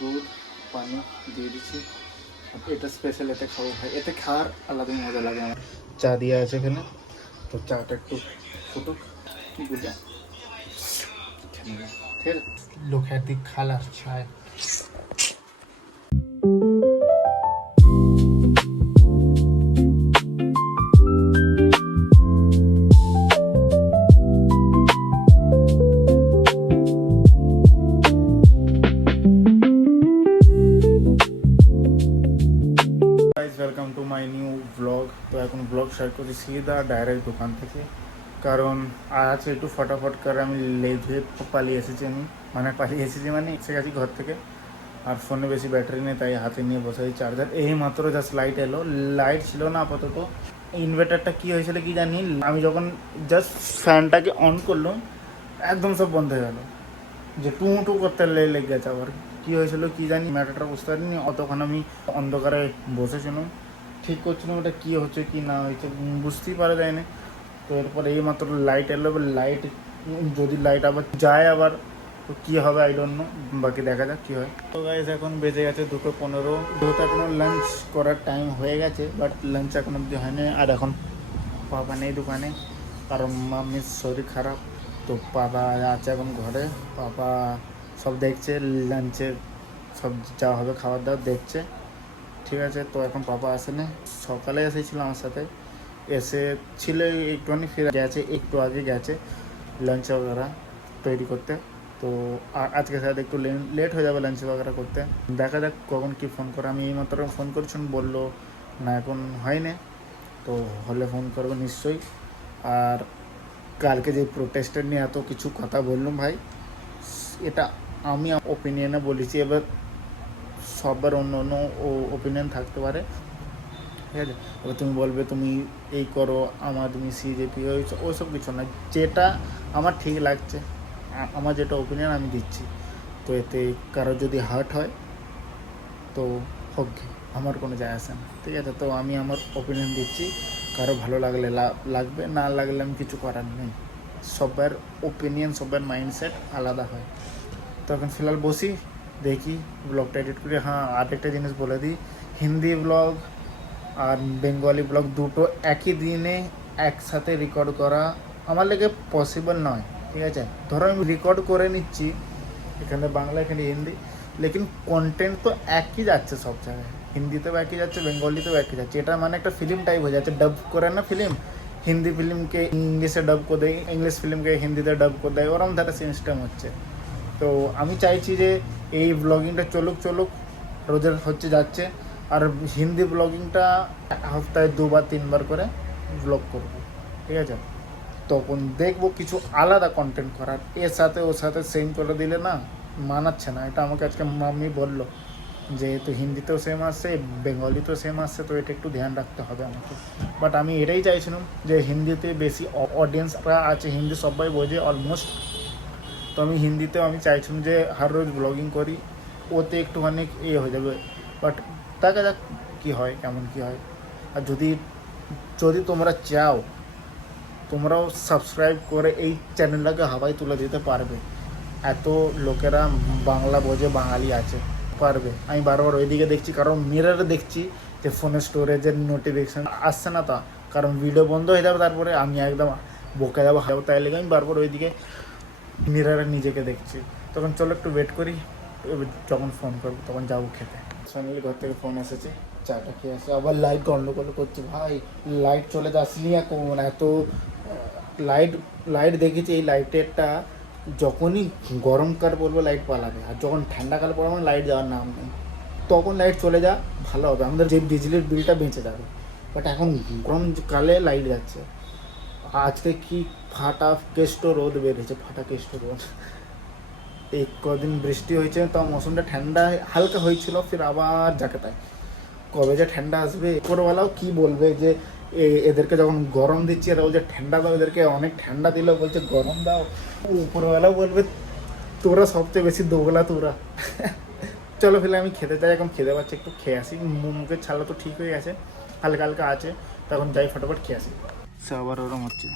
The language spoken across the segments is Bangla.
দুধ পানি দিয়ে দিচ্ছি। এটা স্পেশাল, এতে খাবো ভাই, এতে খাওয়ার আলাদাই মজা লাগে আমার। চা দিয়ে আছে এখানে, তো চাটা একটু ফুটুক বুঝা फिर लोखैती खाला चाय। Welcome to my new blog. তো এখন ব্লগ শেয়ার করছি সিধা ডাইরেক্ট দোকান থেকে, কারণ আজ একটু ফটাফট করে আমি লেট হয়ে পালিয়ে এসেছি। মানে এসে গেছি ঘর থেকে, আর ফোনে বেশি ব্যাটারি নেই, তাই হাতে নিয়ে বসেছি চার্জার। এই মাত্র জাস্ট লাইট এলো, লাইট ছিল না আপাতত। ইনভার্টারটা কী হয়েছিল কি জানি, আমি যখন জাস্ট ফ্যানটাকে অন করলাম একদম সব বন্ধ হয়ে গেল, যে টু টু করতে লেগে গেছে। আবার কী হয়েছিল কি জানি, ম্যাটারটা বুঝতে পারিনি। অতক্ষণ আমি অন্ধকারে বসেছিলাম, ঠিক করছিলাম ওটা কী হচ্ছে কি না হয়েছে বুঝতেই পারা যায়নি। তো এরপর এই মাত্র লাইট এলো, লাইট যদি লাইট আবার যায় আবার তো কী হবে আই ডোন্ট নো, বাকি দেখা যাক কী হয়। তো গাইস এখন বেজে গেছে 2:15, যেহেতু এখনও লাঞ্চ করার টাইম হয়ে গেছে, বাট লাঞ্চ এখন অব্দি হয়নি। আর এখন পাপা নেই দোকানে, কারণ মাম্মির শরীর খারাপ, তো পাপা আছে এখন ঘরে। পাপা সব দেখছে, লাঞ্চে সব যা হবে খাবার দাবার দেখছে, ঠিক আছে। তো এখন পাপা আসেনি, সকালে এসেছিল আমার সাথে, এসে ছিল একটুখানি, ফিরে গেছে একটু আগে গেছে লাঞ্চ वगैरह তৈরি করতে। তো আজকে শায়দ একটু লেট হয়ে যাবে লাঞ্চ वगैरह করতে, দেখা যাক কখন কি ফোন করে। আমি এইমাত্র ফোন করছিলাম, বললো না এখন হয়নি, তো হলে ফোন করবো নিশ্চয়ই। আর কালকে যে প্রোটেস্টের নিয়ে এত কিছু কথা বললাম ভাই, এটা আমি ওপিনিয়নে বলেছি, এবার সবার অন্য অন্য ওপিনিয়ন থাকতে পারে, ঠিক আছে। এবার তুমি বলবে তুমি এই করো, আমার তুমি সিজেপি ওইসব কিছু না, যেটা আমার ঠিক লাগছে, আমার যেটা ওপিনিয়ন আমি দিচ্ছি। তো এতে কারো যদি হার্ট হয় তো হোক, আমার কোনো যায় আসে না, ঠিক আছে। তো আমি আমার ওপিনিয়ন দিচ্ছি, কারো ভালো লাগলে লাগবে, না লাগলে আমি কিছু করার নেই। সবার ওপিনিয়ন, সবার মাইন্ডসেট আলাদা হয়। তো এখন ফিলহাল বসি, দেখি ব্লগটা এডিট করি। হ্যাঁ, আরেকটা জিনিস বলে দিই, হিন্দি ব্লগ আর বেঙ্গলি ব্লগ দুটো একই দিনে একসাথে রেকর্ড করা আমার লেগে পসিবল নয়, ঠিক আছে। ধরো আমি রেকর্ড করে নিচ্ছি, এখানে বাংলা এখানে হিন্দি, লেকিন কন্টেন্ট তো একই যাচ্ছে সব জায়গায়, হিন্দিতেও একই যাচ্ছে, বেঙ্গলিতেও একই যাচ্ছে। এটা মানে একটা ফিল্ম টাইপ হয়ে যাচ্ছে, ডাব করে না ফিল্ম, হিন্দি ফিল্মকে ইংলিশে ডাব করে দেয়, ইংলিশ ফিল্মকে হিন্দিতে ডাব করে দেয়, ওরকম একটা সিস্টেম হচ্ছে। তো আমি চাইছি যে এই ব্লগিংটা চলুক, রোজের হচ্ছে যাচ্ছে। আর হিন্দি ব্লগিংটা সপ্তাহে 2 বা 3 বার করে ব্লগ করব, ঠিক আছে। তখন দেখবো কিছু আলাদা কন্টেন্ট করার, এর সাথে ওর সাথে সেম করে দিলে না মানাচ্ছে না। এটা আমাকে আজকে মাম্মি বললো, যেহেতু হিন্দিতেও সেম আসছে, বেঙ্গলিতেও সেম আসছে, তো এটা একটু ধ্যান রাখতে হবে আমাকে। বাট আমি এটাই চাইছিলাম যে হিন্দিতে বেশি অডিয়েন্সরা আছে, হিন্দি সবাই বোঝে অলমোস্ট, তো আমি হিন্দিতেও আমি চাইছিলাম যে হর রোজ ব্লগিং করি, ওতে একটুখানি হয়ে যাবে। বাট দেখা যাক কী হয়, কেমন কী হয়। আর যদি তোমরা চাও, তোমরাও সাবস্ক্রাইব করে এই চ্যানেলটাকে হাওয়ায় তুলে দিতে পারবে। এত লোকেরা বাংলা বোঝে, বাঙালি আছে, পারবে। আমি বারবার ওইদিকে দেখছি, কারণ মিররে দেখছি যে ফোনের স্টোরেজের নোটিফিকেশান আসছে না, তা কারণ ভিডিও বন্ধ হয়ে যাবে, তারপরে আমি একদম বকে যাবো, তাই লেগে আমি বারবার ওইদিকে মিররে নিজেকে দেখছি। তখন চলো একটু ওয়েট করি, যখন ফোন করবো তখন যাবো খেতে। ফাইনালি ঘর থেকে ফোন এসেছে, চাটা খেয়ে আসে, আবার লাইট গন্ডগোল করছে ভাই, লাইট চলে যাসনি এখন, এত লাইট দেখেছি। এই লাইটেরটা যখনই গরমকাল পড়বে লাইট পালাবে, আর যখন ঠান্ডাকাল পড়বে মানে লাইট যাওয়ার নাম নেই। তখন লাইট চলে যা ভালো হবে, আমাদের যে বিজলির বিলটা বেঁচে যাবে। বাট এখন গরমকালে লাইট যাচ্ছে। আজকে কি ফাটা কেষ্ট রোদ বেরিয়েছে, ফাটা কেষ্ট রোদ। এই কদিন বৃষ্টি হয়েছে, তো মৌসুমটা ঠান্ডা হালকা হয়েছিল, ফির আবার যাকে তাই। কবে যে ঠান্ডা আসবে, উপরওয়ালাও কি বলবে যে এদেরকে যখন গরম দিচ্ছে এরা বলছে ঠান্ডা দাও, এদেরকে অনেক ঠান্ডা দিলেও বলছে গরম দাও। উপরওয়ালাও বলবে তোরা সবচেয়ে বেশি দোগলা তোরা। চলো ফেলে আমি খেতে চাই, এখন খেতে পাচ্ছি, একটু খেয়ে আসি। মুখের ছালা তো ঠিক হয়ে গেছে, হালকা হালকা আছে, তখন যাই ফটাফট খেয়ে আসি। সে আবার ওরম হচ্ছে,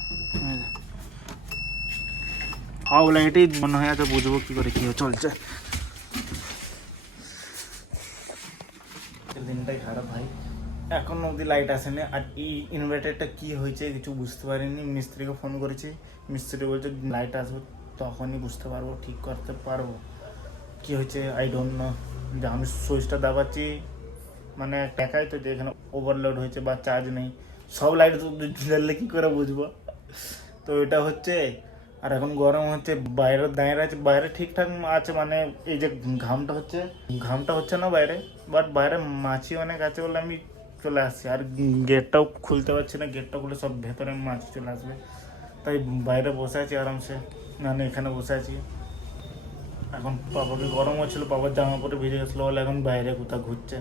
হাও লাইটেই মনে হয় আছে, বুঝবো কী করে কী চলছে। দিনটাই খারাপ ভাই, এখন অবধি লাইট আসেনি। আর এই ইনভার্টারটা কি হয়েছে কিছু বুঝতে পারিনি। মিস্ত্রিকে ফোন করেছি, মিস্ত্রি বলছে লাইট আসবে তখনই বুঝতে পারবো, ঠিক করতে পারবো কি হয়েছে। I don't know. যে আমি সুইচটা দাবাচ্ছি মানে দেখাই তো যে এখানে ওভারলোড হয়েছে বা চার্জ নেই, সব লাইট জ্বললে কী করে বুঝবো। তো এটা হচ্ছে। আর এখন গরম হচ্ছে, বাইরে দাঁড়িয়ে আছে, বাইরে ঠিকঠাক আছে মানে এই যে ঘামটা হচ্ছে না বাইরে, বাট বাইরে মাছি অনেক আছে বলে আমি চলে আসছি। আর গেটটাও খুলতে পারছি না, গেটটা খুলে সব ভেতরে মাছি চলে আসবে, তাই বাইরে বসে আছি আরামসে, মানে এখানে বসে আছি। এখন পাপাকে গরম হচ্ছিল, পাপার জামা পরে ভিজে গেছিলো বলে এখন বাইরে কোথাও ঘুরছে।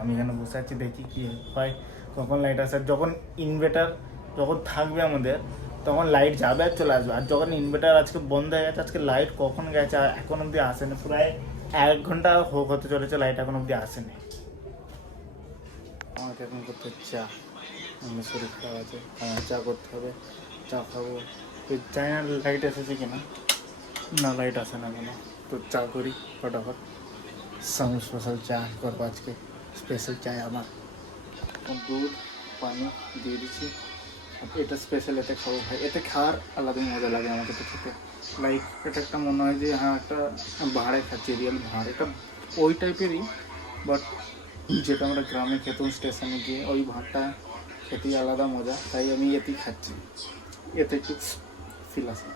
আমি এখানে বসে আছি, দেখি কী হয়, কখন লাইট আসে। আর যখন ইনভার্টার যখন থাকবে আমাদের তখন লাইট যাবে আর চলে আসবে। আর যখন ইনভার্টার আজকে বন্ধ হয়ে গেছে, আজকে লাইট কখন গেছে আর এখন অবধি আসেনি, প্রায় 1 ঘন্টা হোক হতে চলেছে, লাইট এখন অবধি আসেনি। আমাকে এখন করতে চা, আমার শরীর খারাপ আছে, আমার চা করতে হবে, চা খাবো। তো চাই না লাইট এসেছে কিনা, না লাইট আসে না কেন, তো চা করি ফটাফট। সামু স্পেশাল চা করবো আজকে, স্পেশাল চাই আমার। দুধ পানি দিয়ে দিচ্ছি, এটা স্পেশাল, এতে খাবো ভাই, এতে খাওয়ার আলাদা মজা লাগে আমাকে তো খেতে। লাইক এটা একটা মনে হয় যে হ্যাঁ একটা ভাঁড়ে খাচ্ছি, রিয়েল ভাঁড়, এটা ওই টাইপেরই, বাট যেটা আমরা গ্রামে খেতাম স্টেশনে গিয়ে, ওই ভাঁড়টা খেতেই আলাদা মজা, তাই আমি এতেই খাচ্ছি, এতে একটু ফিল আসে।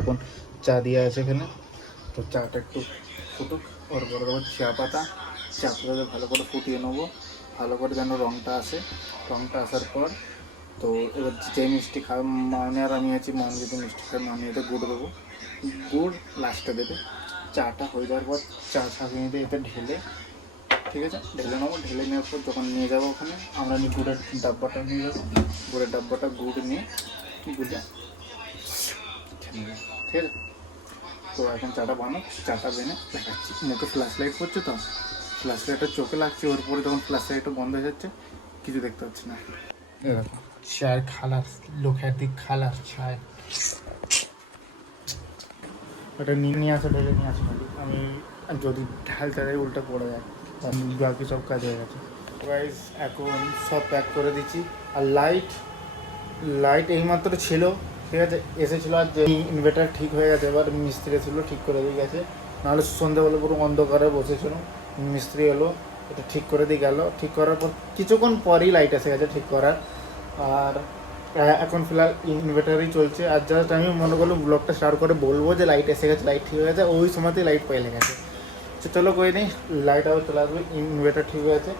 এখন চা দিয়ে আছে এখানে, তো চাটা একটু ফুটুক, ওর পরে দেবো চা পাতা ভালো করে ফুটিয়ে নেবো, ভালো করে যেন রঙটা আসে। রঙটা আসার পর তো এবার যে মিষ্টি খাবে মানে, আর আমি আছি মন যদি মিষ্টি খাবে মানে এতে গুড় দেবো, গুড় লাস্টে দেবে। চাটা হয়ে যাওয়ার পর চা ছাঁকিয়ে দিয়ে এতে ঢেলে, ঠিক আছে, ঢেলে নেবো। ঢেলে নেওয়ার পর যখন নিয়ে যাবো ওখানে, আমরা গুড়ের ডাব্বাটা নিয়ে যাবো, গুড়ের ডাব্বাটা গুড় নিয়ে গুড়টা ঠিক আছে। তো এখন চাটা বানো, চাটা বেনে দেখাচ্ছি। মুখে ফ্ল্যাশ লাইট করছে তো, ফ্ল্যাশ লাইটটা চোখে লাগছে, ওর পরে যখন ফ্ল্যাশ লাইটটা বন্ধ হয়ে যাচ্ছে কিছু দেখতে পাচ্ছি না। এরকম চায়ের খালার, লোকের দিক খালার চায়, ওটা নিয়ে আসে, ঢেলে নিয়ে আসে। আমি যদি ঢালতে যাই উল্টা পড়ে যায়, বাকি সব কাজ হয়ে গেছে। গাইস এখন সব প্যাক করে দিচ্ছি। আর লাইট এইমাত্র ছিল, ঠিক আছে, এসেছিলো। আর যে ইনভার্টার ঠিক হয়ে গেছে, এবার মিস্ত্রি এসেছিলো, ঠিক করে দিয়ে গেছে। নাহলে সন্ধ্যেবেলা পুরো অন্ধকারে বসেছিল, মিস্ত্রি এলো, এটা ঠিক করে দিয়ে গেল। ঠিক করার পর কিছুক্ষণ পরই লাইট এসে গেছে ঠিক করার। আর এখন ফিলহাল ইনভার্টারই চলছে। আর জাস্ট আমি মনে করলাম ব্লগটা স্টার্ট করে বলবো যে লাইট এসে গেছে, লাইট ঠিক হয়ে গেছে, ওই সময়তেই লাইট পেয়ে গেছে। তো চলো কই নেই, লাইট আবার চলে আসবে, ইনভার্টার ঠিক হয়ে গেছে।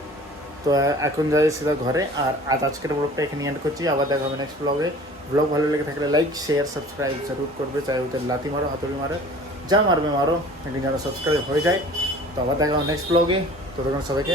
তো এখন যাই সিধা ঘরে। আর আজকের ব্লগটা এখানে এন্ড করছি, আবার দেখা হবে নেক্সট ব্লগে। ব্লগ ভালো লেগে থাকলে লাইক শেয়ার সাবস্ক্রাইব জরুর করবে, চাই ওদের লাথি মারো হাতুড়ি মারো যা মারবে মারো, কিন্তু যেন সাবস্ক্রাইব হয়ে যায়। তো আবার দেখা হবে নেক্সট ব্লগে, ততক্ষণ সবাইকে